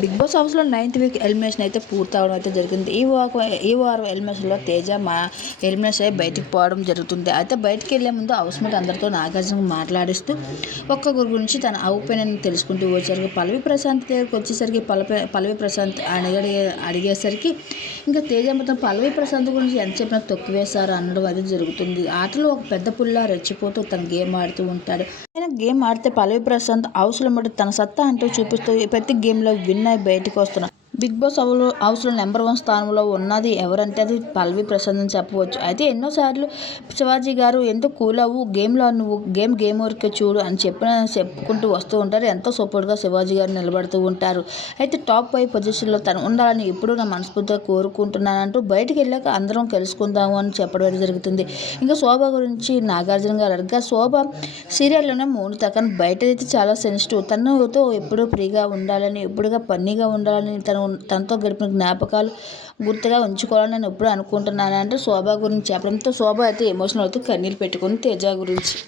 Big boss హౌస్లో ninth week elimination అయితే పూర్తవడం అయితే జరిగింది. ఈ వారం ఈ వారం ఎలిమినేషన్లో తేజ మా ఎలిమినేషన్ అయ్యి బయటికి పోవడం జరుగుతుంది. అయితే బయటికి వెళ్ళే ముందు హౌస్ మేట్ అందరితో నాగార్జున మాట్లాడిస్తూ ఒక్కొక్కరి గురించి తన ఒపీనియన్ తెలుసుకుంటూ వచ్చేసరికి పల్లవి ప్రశాంత్ దగ్గరికి వచ్చేసరికి పల్లవి పల్లవి ప్రశాంత్ అడిగే అడిగేసరికి ఇంకా తేజ మొత్తం పల్లవి ప్రశాంత్ గురించి ఎంత చెప్పినా తొక్కివేశారు అనడం అది జరుగుతుంది. ఆటలో ఒక పెద్ద పుల్ల రెచ్చిపోతూ తన గేమ్ ఆడుతూ ఉంటాడు. ఆయన గేమ్ ఆడితే పల్లవి ప్రశాంత్ అవసరం తన సత్తా అంటూ చూపిస్తూ ప్రతి గేమ్లో విన్ అయి బయటకు వస్తున్నాడు బిగ్ బాస్ హౌస్లో హౌస్లో నెంబర్ వన్ స్థానంలో ఉన్నది ఎవరంటే అది పల్లవి ప్రసాద్ అని చెప్పవచ్చు. అయితే ఎన్నోసార్లు శివాజీ గారు ఎందుకు కూల్ అవ్వు? గేమ్లో నువ్వు గేమ్ గేమ్ వరకే చూడు అని చెప్పిన చెప్పుకుంటూ వస్తూ ఉంటారు. ఎంతో సపోర్ట్గా శివాజీ గారు నిలబడుతూ ఉంటారు. అయితే టాప్ ఫైవ్ పొజిషన్లో తను ఉండాలని ఎప్పుడూ నా మనస్ఫూర్తిగా కోరుకుంటున్నానంటూ బయటికి వెళ్ళాక అందరం కలుసుకుందాము అని చెప్పడం జరుగుతుంది. ఇంకా శోభ గురించి నాగార్జున గారు అడగగా శోభ సీరియల్లోనే మూడు తక్కని బయట అయితే చాలా సెన్సిటివ్. తనతో ఎప్పుడూ ఫ్రీగా ఉండాలని ఎప్పుడుగా పన్నీగా ఉండాలని తను తనతో గడిపిన జ్ఞాపకాలు గుర్తుగా ఉంచుకోవాలని నేను ఎప్పుడు అనుకుంటున్నాను అంటే శోభ గురించి చెప్పడంతో శోభ అయితే ఎమోషనల్ అవుతూ కన్నీళ్ళు పెట్టుకుని తేజ గురించి.